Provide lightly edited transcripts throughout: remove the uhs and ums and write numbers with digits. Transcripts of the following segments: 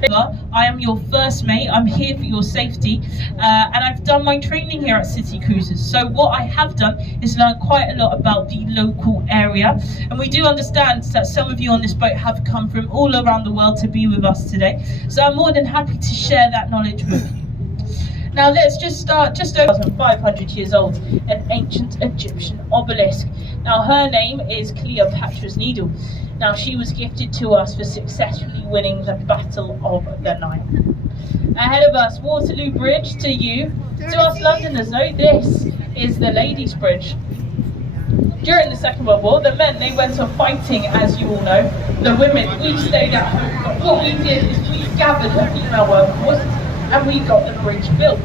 I am your first mate. I'm here for your safety, and I've done my training here at City Cruises. So what I have done is learn quite a lot about the local area, and we do understand that some of you on this boat have come from all around the world to be with us today. So I'm more than happy to share that knowledge with you. Now let's just start. Just over 500 years old, an ancient Egyptian obelisk. Now her name is Cleopatra's Needle. Now she was gifted to us for successfully winning the Battle of the Nile. Ahead of us, Waterloo Bridge. To you, to us Londoners, though, this is the Ladies' Bridge. During the Second World War, the men, they went on fighting, as you all know. The women, we stayed at home. But what we did is we gathered a female workforce and we got the bridge built.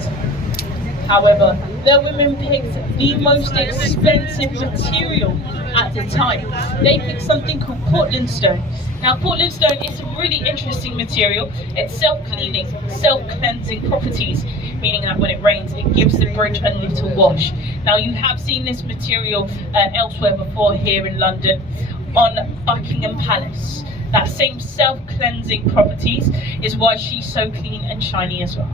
However, the women picked the most expensive material at the time. They picked something called Portland stone. Now Portland stone is a really interesting material. It's self-cleaning, self-cleansing properties, meaning that when it rains it gives the bridge a little wash. Now you have seen this material elsewhere before here in London on Buckingham Palace. That same self-cleansing properties is why she's so clean and shiny as well.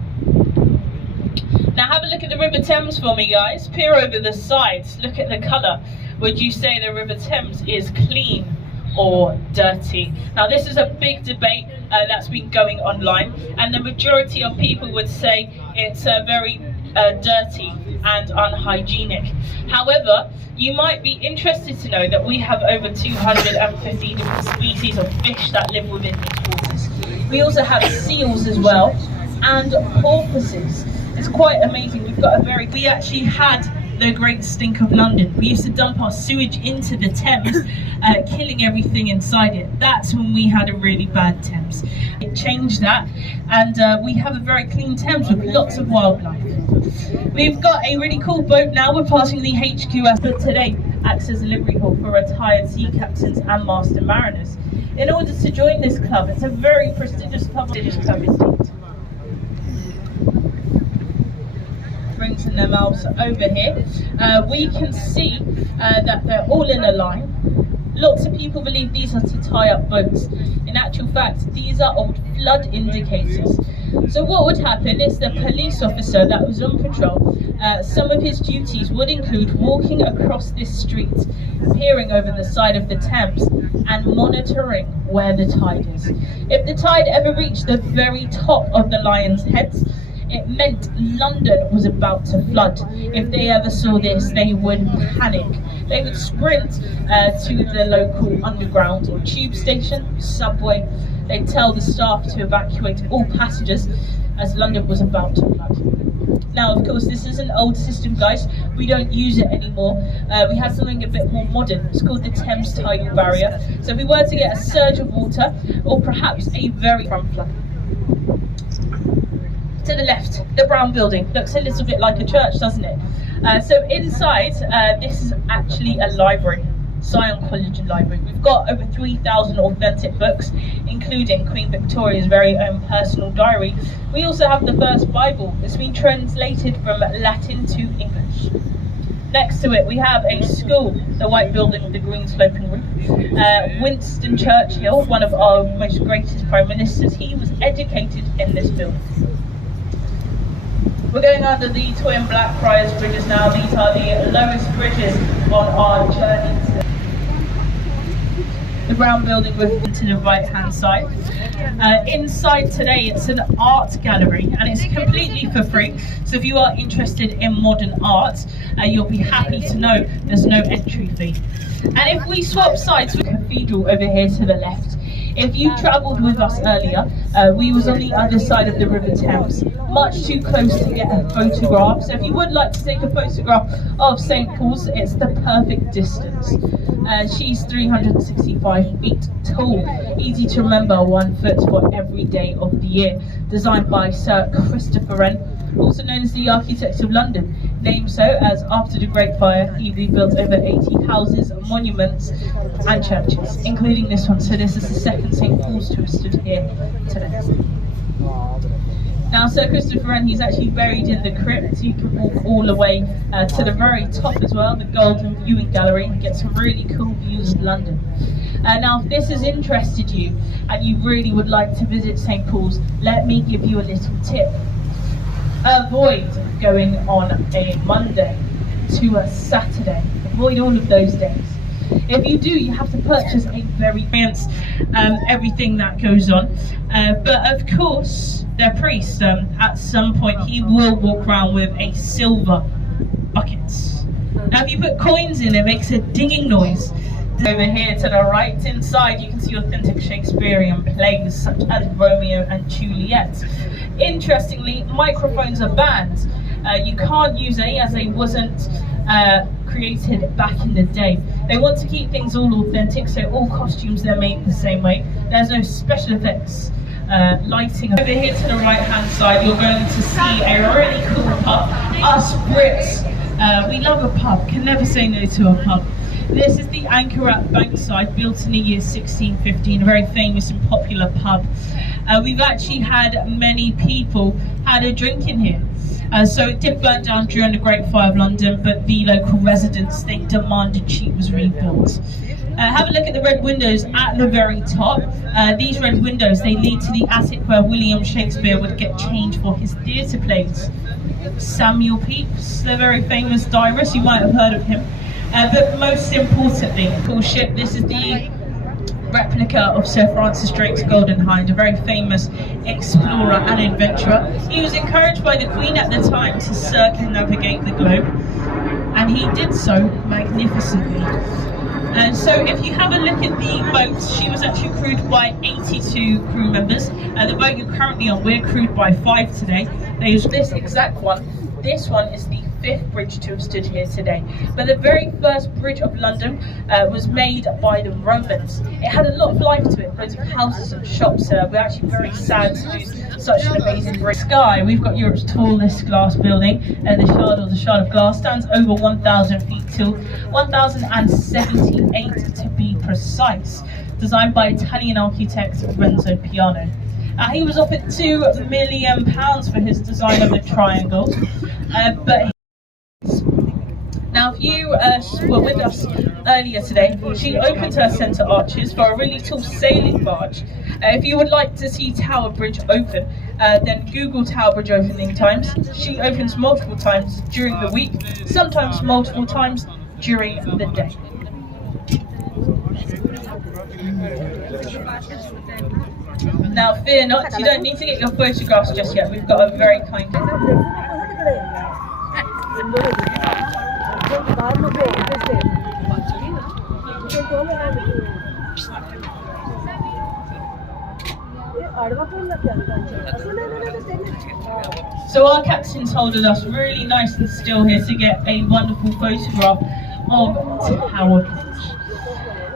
Now have a look at the River Thames for me, guys. Peer over the sides, look at the colour. Would you say the River Thames is clean or dirty? Now this is a big debate that's been going online, and the majority of people would say it's very dirty and unhygienic. However, you might be interested to know that we have over 250 different species of fish that live within these waters. We also have seals as well, and porpoises. It's quite amazing. We actually had the Great Stink of London. We used to dump our sewage into the Thames, killing everything inside it. That's when we had a really bad Thames. It changed that, and we have a very clean Thames with lots of wildlife. We've got a really cool boat now. We're passing the HQS, but today acts as a livery hall for retired sea captains and master mariners. In order to join this club, it's a very prestigious club indeed. Drinks in their mouths over here. We can see that they're all in a line. Lots of people believe these are to tie up boats. In actual fact, these are old flood indicators. So what would happen is the police officer that was on patrol, some of his duties would include walking across this street, peering over the side of the Thames and monitoring where the tide is. If the tide ever reached the very top of the Lion's Heads, it meant London was about to flood. If they ever saw this, they would panic. They would sprint to the local underground or tube station, subway. They'd tell the staff to evacuate all passengers as London was about to flood. Now, of course, this is an old system, guys. We don't use it anymore. We have something a bit more modern. It's called the Thames Tidal Barrier. So if we were to get a surge of water, or perhaps a very front flood. To the left, the brown building looks a little bit like a church, doesn't it? So inside, this is actually a library, Sion College and Library. We've got over 3,000 authentic books, including Queen Victoria's very own personal diary. We also have the first Bible. It's been translated from Latin to English. Next to it, we have a school, the white building with the green sloping roof. Winston Churchill, one of our most greatest prime ministers, he was educated in this building. We're going under the twin Blackfriars bridges now. These are the lowest bridges on our journey to the brown building with to the right hand side. Inside today it's an art gallery and it's completely for free. So if you are interested in modern art, you'll be happy to know there's no entry fee. And if we swap sides with the cathedral over here to the left, if you travelled with us earlier, we was on the other side of the River Thames, much too close to get a photograph. So if you would like to take a photograph of St. Paul's, it's the perfect distance. She's 365 feet tall, easy to remember, 1 foot for every day of the year. Designed by Sir Christopher Wren, also known as the Architect of London. Named so as after the Great Fire, he rebuilt over 80 houses, monuments and churches, including this one. So this is the second St. Paul's to have stood here today. Now Sir Christopher Wren, he's actually buried in the crypt. You can walk all the way to the very top as well, the Golden Viewing Gallery, and get some really cool views of London. Now, if this has interested you and you really would like to visit St. Paul's, let me give you a little tip. Avoid going on a Monday to a Saturday. Avoid all of those days. If you do, you have to purchase a very fancy everything that goes on. But of course, their priest, at some point, he will walk around with a silver bucket. Now, if you put coins in, it makes a dinging noise. Over here to the right inside, you can see authentic Shakespearean plays such as Romeo and Juliet. Interestingly, microphones are banned. You can't use any, as they wasn't created back in the day. They want to keep things all authentic, so all costumes, they're made the same way. There's no special effects, lighting. Over here to the right hand side, you're going to see a really cool pub. Us Brits, we love a pub, can never say no to a pub. This is the Anchor at Bankside, built in the year 1615, a very famous and popular pub. We've actually had many people had a drink in here. So it did burn down during the Great Fire of London, but the local residents, they demanded she was rebuilt. Have a look at the red windows at the very top. These red windows, they lead to the attic where William Shakespeare would get changed for his theatre plays. Samuel Pepys, the very famous diarist, you might have heard of him. But most importantly, cool ship, this is the replica of Sir Francis Drake's Golden Hind, a very famous explorer and adventurer. He was encouraged by the Queen at the time to circumnavigate the globe, and he did so magnificently. And so if you have a look at the boat, she was actually crewed by 82 crew members. The boat you're currently on, we're crewed by 5 today. There's this exact one. This one is the 5th bridge to have stood here today. But the very first bridge of London was made by the Romans. It had a lot of life to it, loads of houses and shops. We're actually very sad to lose such an amazing bridge. Sky, we've got Europe's tallest glass building. The Shard of Glass stands over 1,000 feet tall, 1,078 to be precise. Designed by Italian architect Renzo Piano. He was offered £2 million for his design of the triangle. Now, if you were with us earlier today, she opened her centre arches for a really tall sailing barge. If you would like to see Tower Bridge open, then Google Tower Bridge opening times. She opens multiple times during the week, sometimes multiple times during the day. Now, fear not, you don't need to get your photographs just yet. We've got a very kind... So our captain told us really nice and still here to get a wonderful photograph of Tower Bridge.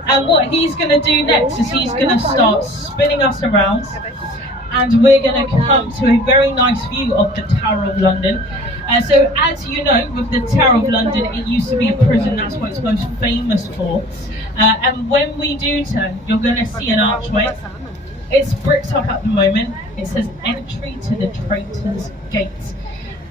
And what he's going to do next is he's going to start spinning us around, and we're going to come to a very nice view of the Tower of London. So as you know, with the Tower of London, it used to be a prison. That's what it's most famous for. And when we do turn, you're going to see an archway. It's bricked up at the moment. It says entry to the Traitor's Gate.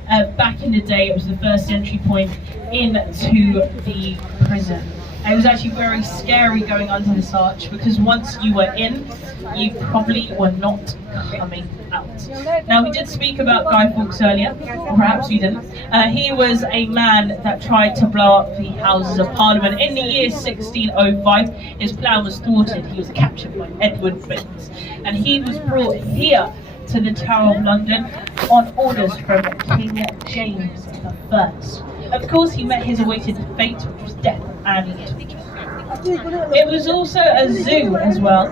Back in the day, it was the first entry point into the prison. It was actually very scary going under this arch, because once you were in, you probably were not coming out. Now, we did speak about Guy Fawkes earlier, or perhaps we didn't. He was a man that tried to blow up the Houses of Parliament in the year 1605. His plan was thwarted. He was captured by Edward Bent, and he was brought here to the Tower of London on orders from King James I. Of course, he met his awaited fate, which was death and torture. It was also a zoo as well.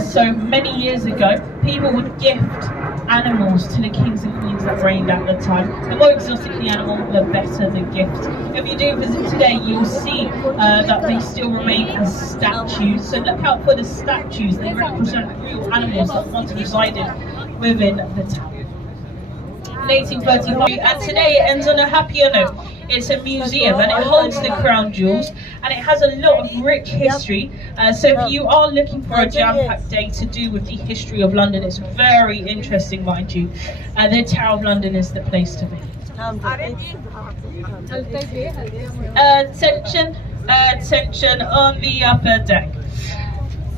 So many years ago, people would gift animals to the kings and queens that reigned at the time. The more exotic the animal, the better the gift. If you do visit today, you'll see that they still remain as statues. So look out for the statues. They represent real animals that once resided within the town. 1835, and today it ends on a happier note. It's a museum and it holds the crown jewels, and it has a lot of rich history. So if you are looking for a jam-packed day to do with the history of London, it's very interesting, mind you. The Tower of London is the place to be. Attention on the upper deck.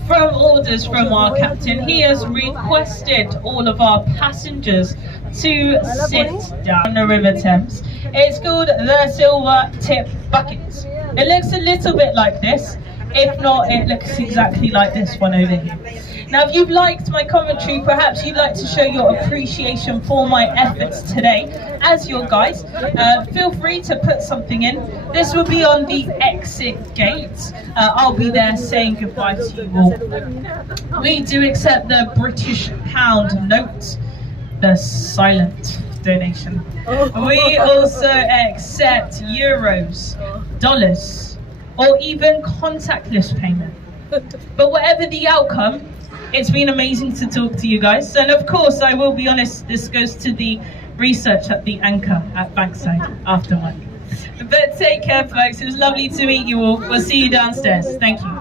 from orders from our captain, he has requested all of our passengers to sit down on the River Thames. It's called the Silver Tip Bucket. It looks a little bit like this. If not, it looks exactly like this one over here. Now, if you've liked my commentary, perhaps you'd like to show your appreciation for my efforts today as your guide, feel free to put something in. This will be on the exit gate. I'll be there saying goodbye to you all. We do accept the British pound note, the silent donation. We also accept euros, dollars, or even contactless payment. But whatever the outcome, it's been amazing to talk to you guys. And of course, I will be honest, this goes to the research at the anchor at Bankside after work. But take care, folks. It was lovely to meet you all. We'll see you downstairs. Thank you.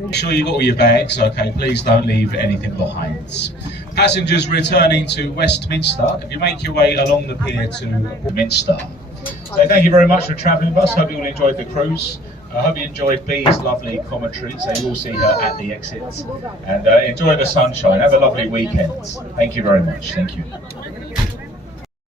Make sure you got all your bags, okay? Please don't leave anything behind. Passengers returning to Westminster, if you make your way along the pier to Minster. So thank you very much for travelling with us. Hope you all enjoyed the cruise. I hope you enjoyed Bee's lovely commentary, so you will see her at the exit. And enjoy the sunshine. Have a lovely weekend. Thank you very much. Thank you.